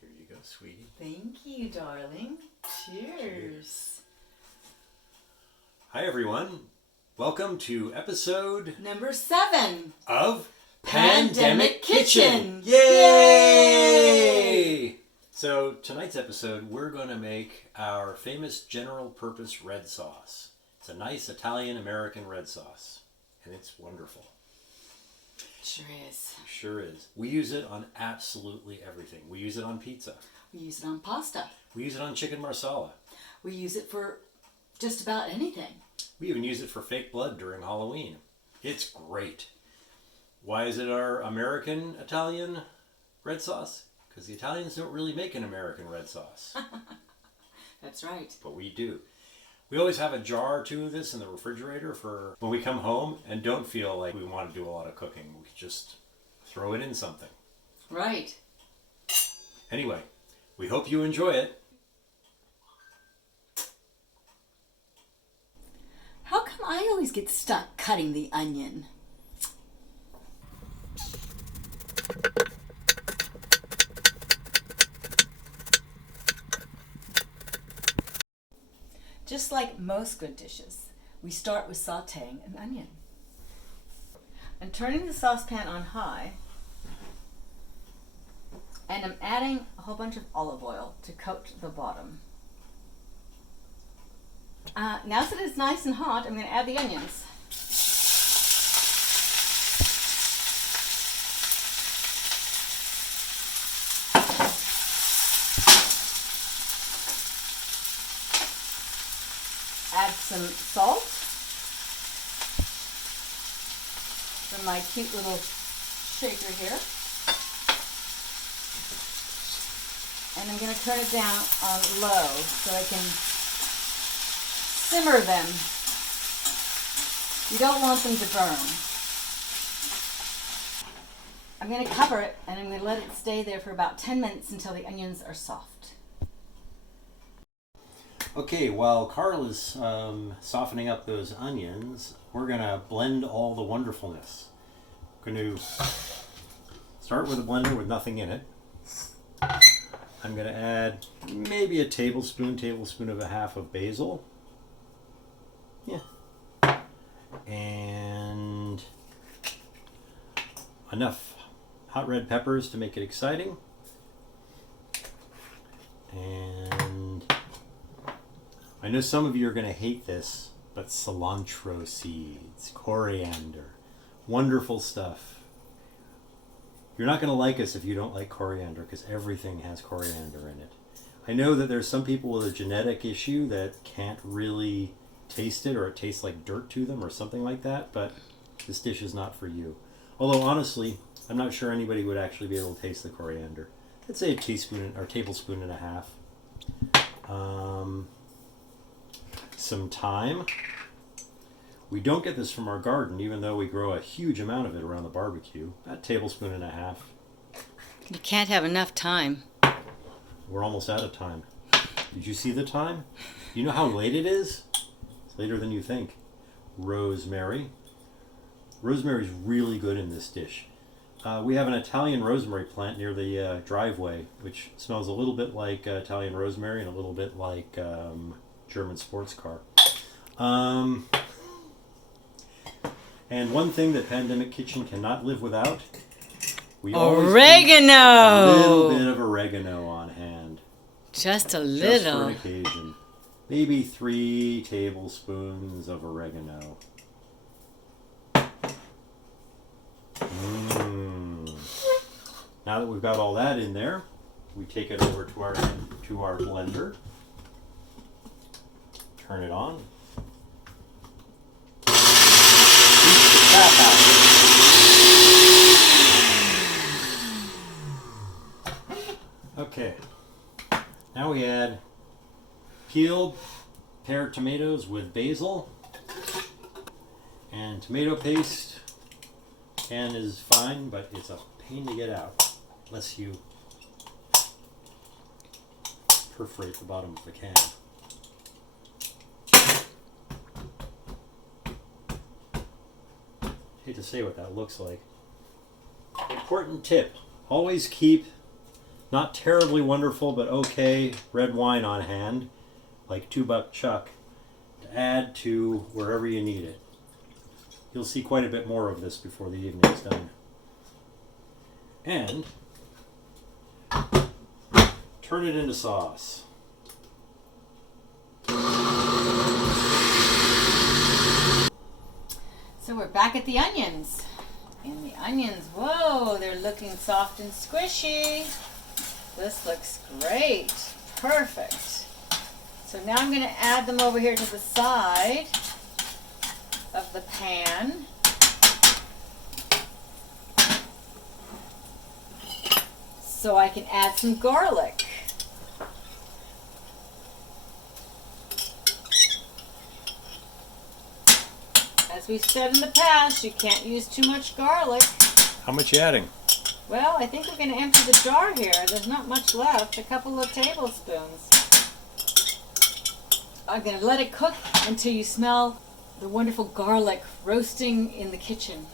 Here you go, sweetie. Thank you, darling. Cheers. Hi, everyone. Welcome to episode number 7 of Pandemic Kitchen. Yay! So tonight's episode, we're going to make our famous general purpose red sauce. It's a nice Italian-American red sauce, and it's wonderful. Sure is. Sure is. We use it on absolutely everything. We use it on pizza. We use it on pasta. We use it on chicken marsala. We use it for just about anything. We even use it for fake blood during Halloween. It's great. Why is it our American Italian red sauce? Because the Italians don't really make an American red sauce. That's right. But we do. We always have a jar or two of this in the refrigerator for when we come home and don't feel like we want to do a lot of cooking. We could just throw it in something. Right. Anyway, we hope you enjoy it. How come I always get stuck cutting the onion? Just like most good dishes, we start with sautéing an onion. I'm turning the saucepan on high, and I'm adding a whole bunch of olive oil to coat the bottom. Now that it's nice and hot, I'm going to add the onions. Add some salt from my cute little shaker here. And I'm going to turn it down on low so I can simmer them. You don't want them to burn. I'm going to cover it and I'm going to let it stay there for about 10 minutes until the onions are soft. Okay, while Karla's softening up those onions, we're going to blend all the wonderfulness. We're going to start with a blender with nothing in it. I'm going to add maybe a tablespoon and a half of basil. Yeah. And enough hot red peppers to make it exciting. And I know some of you are going to hate this, but cilantro seeds, coriander, wonderful stuff. You're not going to like us if you don't like coriander, because everything has coriander in it. I know that there's some people with a genetic issue that can't really taste it, or it tastes like dirt to them or something like that, but this dish is not for you. Although honestly, I'm not sure anybody would actually be able to taste the coriander. I'd say a teaspoon or tablespoon and a half. Some thyme. We don't get this from our garden, even though we grow a huge amount of it around the barbecue. About a tablespoon and a half. You can't have enough thyme. We're almost out of time. Did you see the time? Do you know how late it is? It's later than you think. Rosemary. Rosemary's really good in this dish. We have an Italian rosemary plant near the driveway, which smells a little bit like Italian rosemary and a little bit like German sports car. And one thing that Pandemic Kitchen cannot live without, we always oregano! A little bit of oregano on hand. Just a little. Just for an occasion. Maybe 3 tablespoons of oregano. Now that we've got all that in there, we take it over to our blender. Turn it on. Okay. Now we add peeled pared tomatoes with basil and tomato paste. Can is fine, but it's a pain to get out unless you perforate the bottom of the can. Hate to say what that looks like. Important tip, always keep Not terribly wonderful, but okay red wine on hand, like $2 chuck, to add to wherever you need it. You'll see quite a bit more of this before the evening's done. And turn it into sauce. So we're back at the onions. And the onions, whoa, they're looking soft and squishy. This looks great. Perfect. So now I'm going to add them over here to the side of the pan. So I can add some garlic. As we've said in the past, you can't use too much garlic. How much you adding? Well, I think we're going to empty the jar here. There's not much left. A couple of tablespoons. I'm going to let it cook until you smell the wonderful garlic roasting in the kitchen.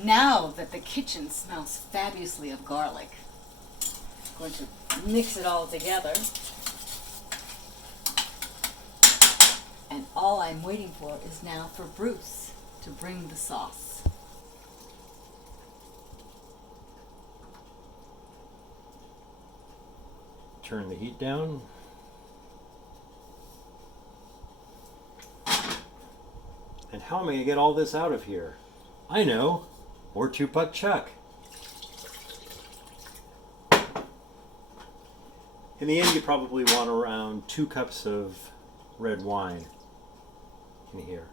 Now that the kitchen smells fabulously of garlic, I'm going to mix it all together. And all I'm waiting for is now for Bruce to bring the sauce. Turn the heat down. And how am I going to get all this out of here? I know. More $2 chuck. In the end, you probably want around 2 cups of red wine in here.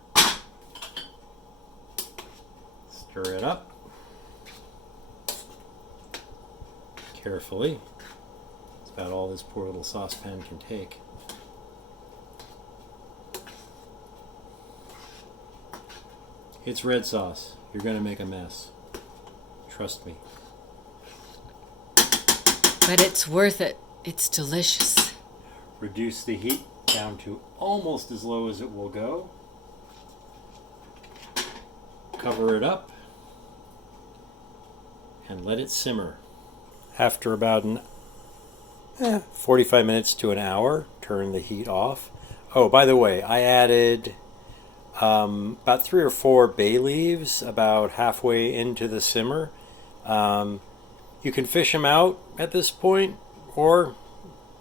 Stir it up carefully. It's about all this poor little saucepan can take. It's red sauce. You're going to make a mess. Trust me. But it's worth it. It's delicious. Reduce the heat down to almost as low as it will go. Cover it up and let it simmer. After about 45 minutes to an hour, turn the heat off. Oh, by the way, I added about 3 or 4 bay leaves about halfway into the simmer. You can fish them out at this point, or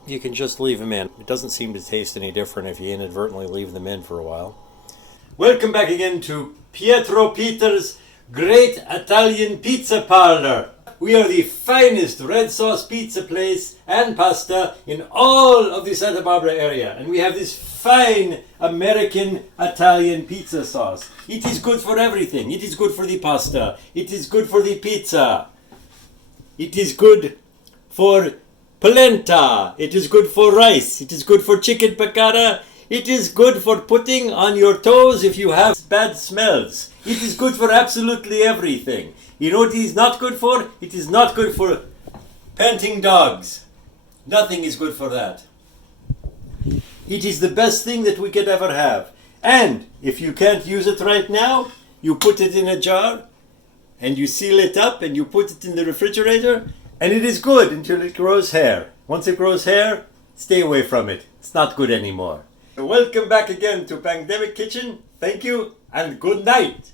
you can just leave them in. It doesn't seem to taste any different if you inadvertently leave them in for a while. Welcome back again to Pietro Peter's Great Italian Pizza Parlor. We are the finest red sauce pizza place and pasta in all of the Santa Barbara area. And we have this fine American Italian pizza sauce. It is good for everything. It is good for the pasta. It is good for the pizza. It is good for polenta. It is good for rice. It is good for chicken piccata. It is good for putting on your toes if you have bad smells. It is good for absolutely everything. You know what it is not good for? It is not good for panting dogs. Nothing is good for that. It is the best thing that we could ever have. And if you can't use it right now, you put it in a jar and you seal it up and you put it in the refrigerator, and it is good until it grows hair. Once it grows hair, stay away from it. It's not good anymore. Welcome back again to Pandemic Kitchen. Thank you and good night.